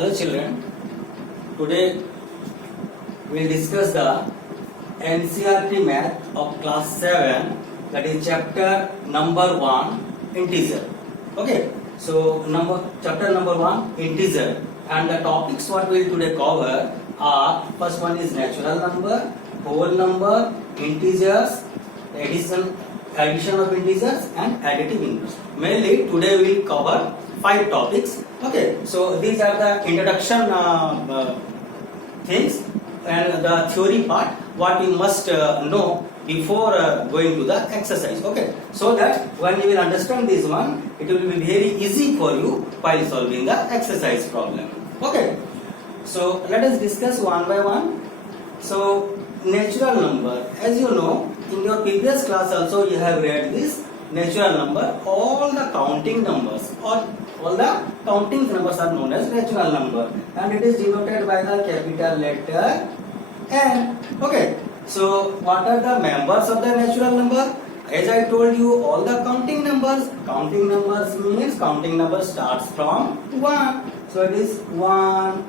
Hello children, today we will discuss the NCERT math of class 7, that is chapter number 1 integer. Okay, so chapter number 1 integer, and the topics what we will today cover are: first one is natural number, whole number, integers, addition of integers and additive integers. Mainly today we will cover 5 topics. Okay, so these are the introduction things and the theory part what you must know before going to the exercise. Okay, so that when you will understand this one, it will be very easy for you while solving the exercise problem. Okay, so let us discuss one by one. So natural number, as you know, in your previous class also you have read this natural number. All the counting numbers or all the counting numbers are known as natural number, and it is denoted by the capital letter N. Okay, so what are the members of the natural number? As I told you, all the counting numbers means counting number starts from 1. So it is 1,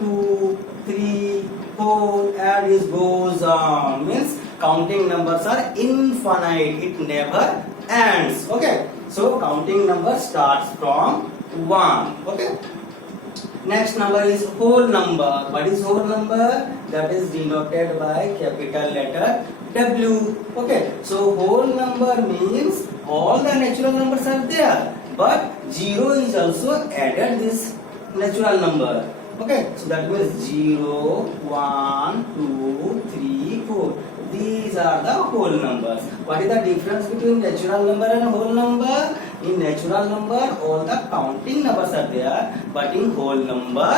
2, 3, 4, and it goes on. Means counting numbers are infinite, it never ends. Okay, so counting number starts from 1. Okay, next number is whole number. What is whole number? That is denoted by capital letter W. Okay, so whole number means all the natural numbers are there, but 0 is also added this natural number. Okay, so that means 0, 1, 2, 3, 4. These are the whole numbers. What is the difference between natural number and whole number? In natural number, all the counting numbers are there, but in whole number,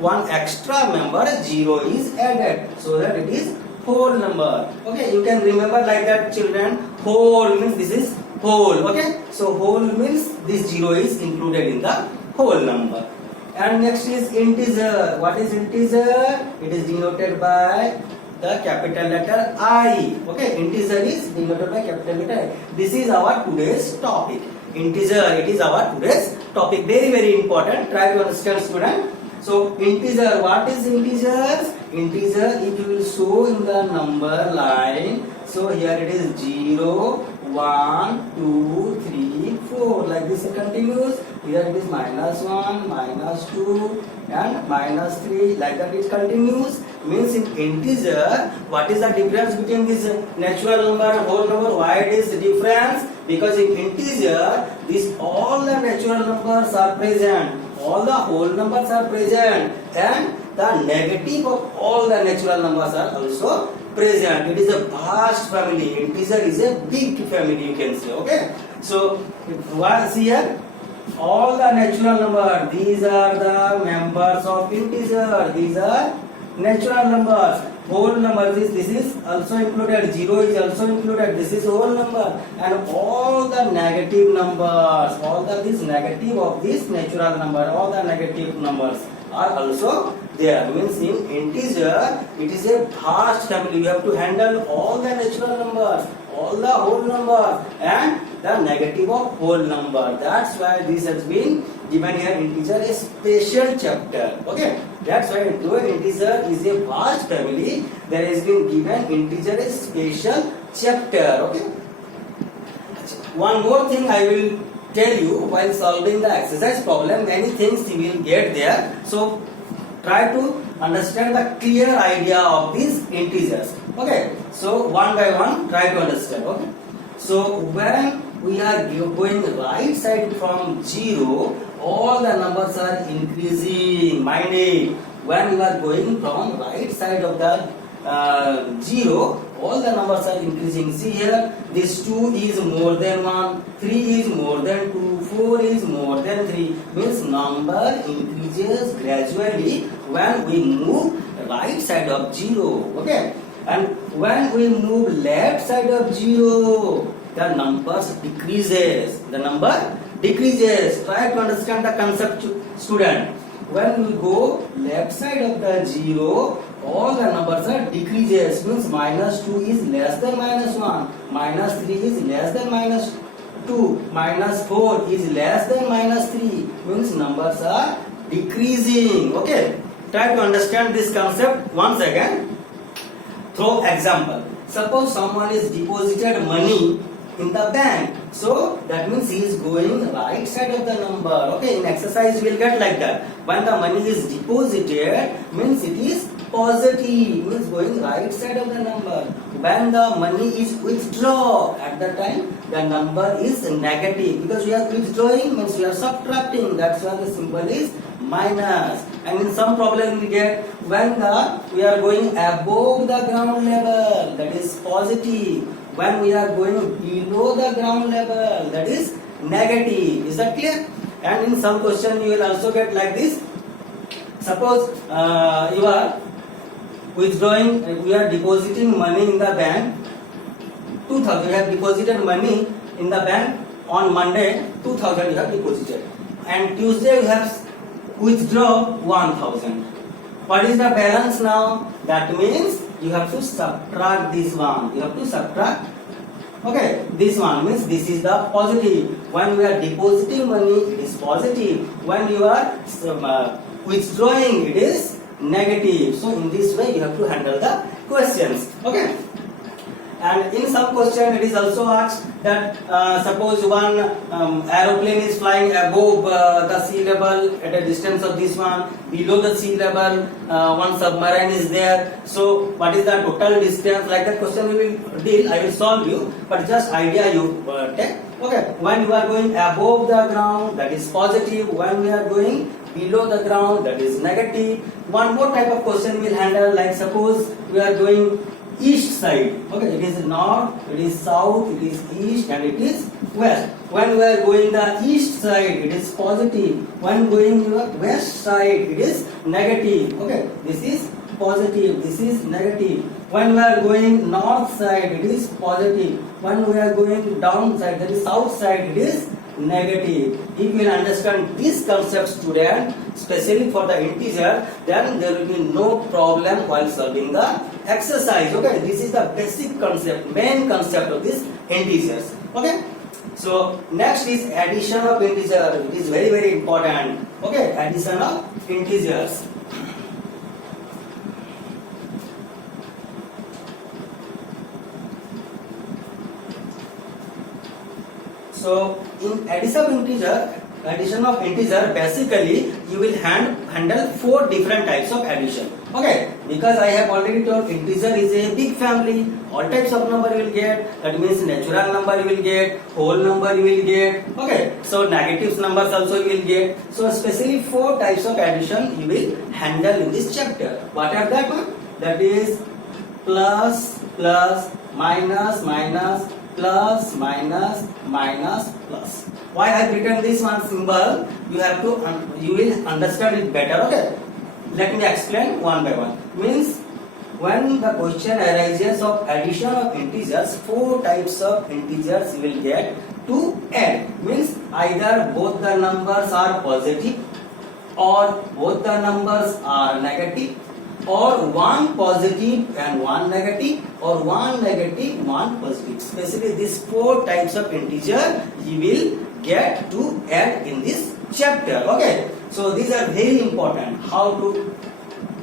one extra member 0 is added, so that it is whole number. Okay, you can remember like that, children. Whole means this is whole. Okay, so whole means this 0 is included in the whole number. And next is integer. What is integer? It is denoted by the capital letter I. Okay, integer is denoted by capital letter I. This is our today's topic. Integer, it is our today's topic. Very, very important. Try to understand, student. So, integer. What is integers? Integer, if you will show in the number line. So, here it is 0, 1, 2, 3, 4. Like this it continues. Here it is -1, -2, and -3. Like that it continues. Means in integer, what is the difference between this natural number and whole number? Why it is difference? Because in integer, all the natural numbers are present, all the whole numbers are present, and the negative of all the natural numbers are also present. It is a vast family. Integer is a big family, you can say. Okay, so once here, all the natural number, these are the members of integer. These are natural numbers. Whole number, this is also included. 0 is also included. This is whole number, and all the negative numbers, this negative of this natural number, all the negative numbers are also there. Means in integer, it is a vast family. You have to handle all the natural numbers, all the whole number, and the negative of whole number. That's why this has been given here, integer, a special chapter. Okay, that's why though integer is a vast family, there has been given integer a special chapter. Okay, one more thing I will tell you while solving the exercise problem. Many things you will get there, so try to understand the clear idea of these integers. Okay, so one by one try to understand. Okay, so when we are going right side from 0, all the numbers are increasing. Mind it, when you are going from right side of the 0, all the numbers are increasing. See here, this 2 is more than 1, 3 is more than 2, 4 is more than 3. Means number increases gradually when we move right side of 0. Okay, and when we move left side of 0, the numbers decreases. The number decreases. Try to understand the concept, student. When we go left side of the 0, all the numbers are decreases. Means -2 is less than -1, -3 is less than -2, -4 is less than -3. Means numbers are decreasing. Okay, try to understand this concept once again through example. Suppose someone is deposited money in the bank, so that means he is going right side of the number. Okay, in exercise we will get like that. When the money is deposited, means it is positive, means going right side of the number. When the money is withdrawn, at the time the number is negative, because we are withdrawing means we are subtracting. That's why the symbol is minus. And in some problem we get when we are going above the ground level, that is positive. When we are going below the ground level, that is negative. Is that clear? And in some question you will also get like this. Suppose you are withdrawing, we are depositing money in the bank, 2000. You have deposited money in the bank on Monday, 2000 you have deposited, and Tuesday you have withdraw 1000. What is the balance now? That means you have to subtract this one. You have to subtract. Okay, this one means this is the positive. When we are depositing money, it is positive. When you are withdrawing, it is negative. So in this way, you have to handle the questions. Okay. And in some question, it is also asked that suppose one aeroplane is flying above the sea level at a distance of this one, below the sea level one submarine is there. So what is the total distance? Like that question we will deal. I will solve you, but just idea you take. Okay, when you are going above the ground, that is positive. When we are going below the ground, that is negative. One more type of question we will handle. Like suppose we are going east side. Okay, it is north, it is south, it is east, and it is west. When we are going the east side, it is positive. When going to the west side, it is negative. Okay, this is positive, this is negative. When we are going north side, it is positive. When we are going down side, that is south side, it is negative. If you will understand this concept, student, especially for the integer, then there will be no problem while solving the exercise. Okay, this is the basic concept, main concept of this integers. Okay, so next is addition of integer. It is very, very important. Okay, addition of integers. So in addition of integer, basically you will handle 4 different types of addition. Okay, because I have already told integer is a big family. All types of number you will get. That means natural number you will get, whole number you will get. Okay, so negative numbers also you will get. So especially 4 types of addition you will handle in this chapter. What are that one? That is plus, plus, minus, minus, plus, minus, minus, plus. Why I have written this one symbol? You will understand it better. Okay, let me explain one by one. Means when the question arises of addition of integers, 4 types of integers you will get to add. Means either both the numbers are positive, or both the numbers are negative, or one positive and one negative, or one negative, one positive. Especially these 4 types of integer you will get to add in this chapter. Okay, so these are very important. How to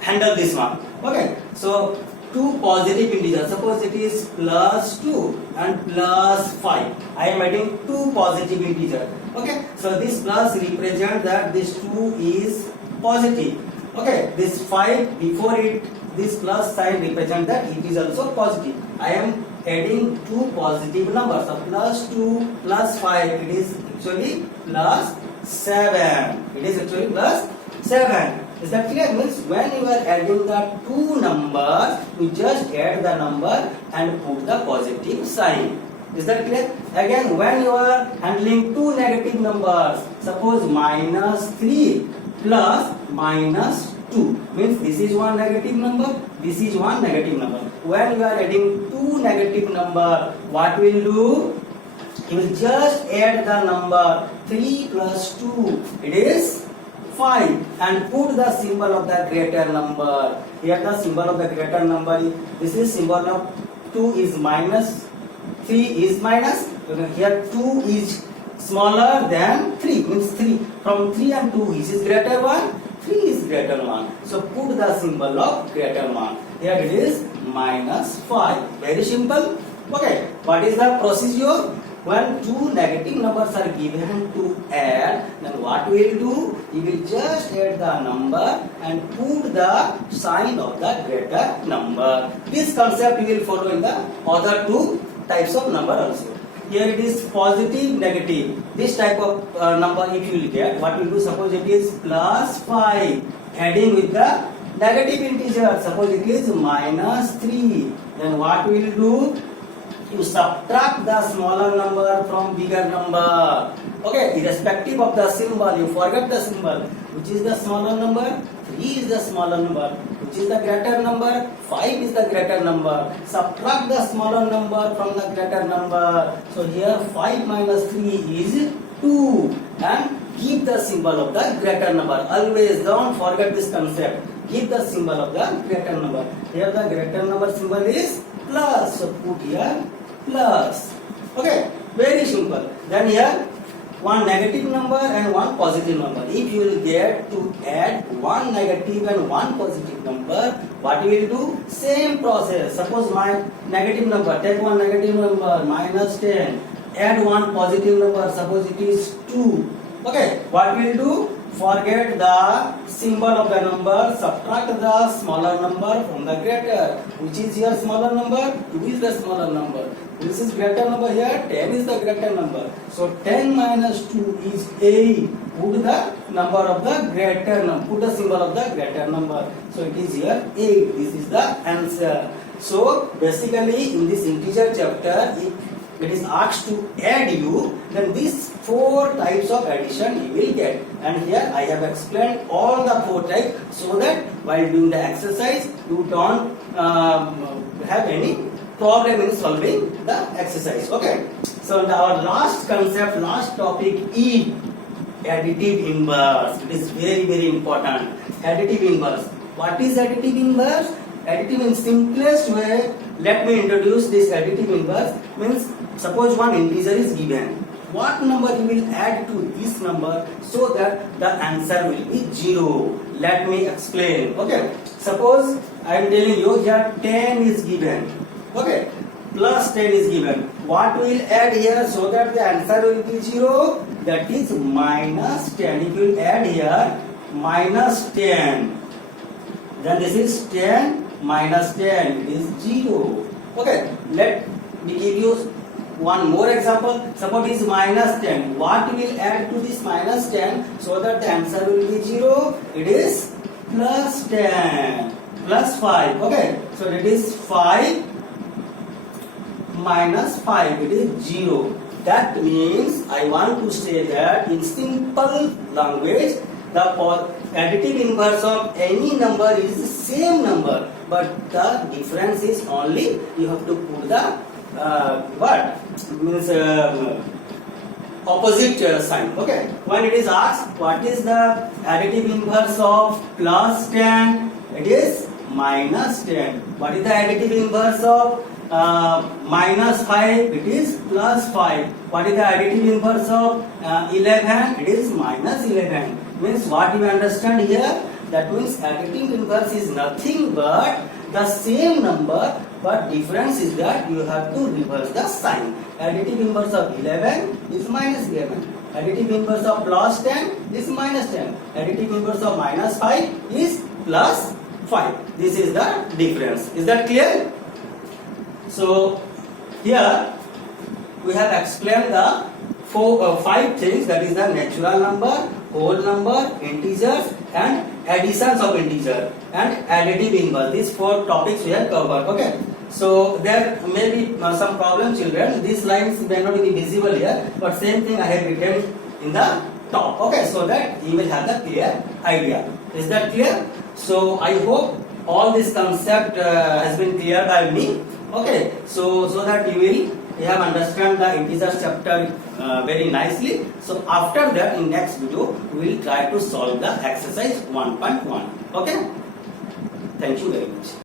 handle this one? Okay, so 2 positive integers. Suppose it is plus 2 and plus 5. I am adding 2 positive integers. Okay, so this plus represent that this 2 is positive. Okay, this 5 before it, this plus sign represent that it is also positive. I am adding 2 positive numbers. So plus 2 plus 5, it is actually plus 7. It is actually plus 7. Is that clear? Means when you are adding the 2 numbers, you just add the number and put the positive sign. Is that clear? Again, when you are handling 2 negative numbers, suppose minus 3 plus minus 2, means this is one negative number, this is one negative number. When you are adding 2 negative number, what will do? You will just add the number 3 plus 2, it is 5, and put the symbol of the greater number. Here the symbol of the greater number, this is symbol of 2 is minus, 3 is minus, here 2 is smaller than 3 means 3 from 3 and 2 which is greater 1, 3 is greater 1. So put the symbol of greater 1. Here it is minus 5. Very simple. Okay. What is the procedure? When two negative numbers are given to add, then what we will do? We will just add the number and put the sign of the greater number. This concept we will follow in the other two types of number also. Here it is positive, negative. This type of number if you will get, what we will do? Suppose it is plus 5, adding with the negative integer. Suppose it is minus 3. Then what we will do? You subtract the smaller number from bigger number. Okay, irrespective of the symbol, you forget the symbol. Which is the smaller number? 3 is the smaller number. Which is the greater number? 5 is the greater number. Subtract the smaller number from the greater number. So here 5 minus 3 is 2. And keep the symbol of the greater number. Always don't forget this concept. Keep the symbol of the greater number. Here the greater number symbol is plus. So put here plus. Okay, very simple. Then here one negative number and one positive number. If you will get to add one negative and one positive number, what you will do? Same process. Suppose my negative number, take one negative number minus 10. Add one positive number, suppose it is 2. Okay, what we will do? Forget the symbol of the number, subtract the smaller number from the greater. Which is here smaller number? 2 is the smaller number. This is greater number here, 10 is the greater number. So 10 minus 2 is 8. Put the number of the greater number, put the symbol of the greater number. So it is here 8. This is the answer. So basically in this integer chapter, if it is asked to add you, then these 4 types of addition you will get. And here I have explained all the 4 types so that while doing the exercise you don't have any problem in solving the exercise. Okay. So our last concept, last topic is additive inverse. It is very important. Additive inverse. What is additive inverse? Additive in simplest way, let me introduce this additive inverse. Means suppose one integer is given. What number you will add to this number so that the answer will be 0? Let me explain. Okay. Suppose I am telling you here 10 is given. Okay. Plus 10 is given. What we will add here so that the answer will be 0? That is minus 10. If you will add here minus 10, then this is 10 minus 10, it is 0. Okay, let me give you one more example. Suppose it is minus 10. What will add to this minus 10 so that the answer will be 0? It is plus 10 plus 5. Okay, so it is 5 minus 5, it is 0. That means I want to say that in simple language, the additive inverse of any number is the same number, but the difference is only you have to put the what means opposite sign. Okay, when it is asked what is the additive inverse of plus 10, it is minus 10. What is the additive inverse of minus 5? It is plus 5. What is the additive inverse of 11? It is minus 11. Means what you understand here? That means additive inverse is nothing but the same number, but difference is that you have to reverse the sign. Additive inverse of 11 is minus 11. Additive inverse of plus 10 is minus 10. Additive inverse of minus 5 is plus 5. This is the difference. Is that clear? So here we have explained the 5 things, that is the natural number, whole number, integers and additions of integer and additive inverse. These 4 topics we have covered. Okay. So there may be some problem, children. These lines may not be visible here, but same thing I have written in the top. Okay, so that you will have the clear idea. Is that clear? So I hope all this concept has been clear by me. Okay, so that you have understand the integers chapter very nicely. So after that, in next video we will try to solve the exercise 1.1. Okay, thank you very much.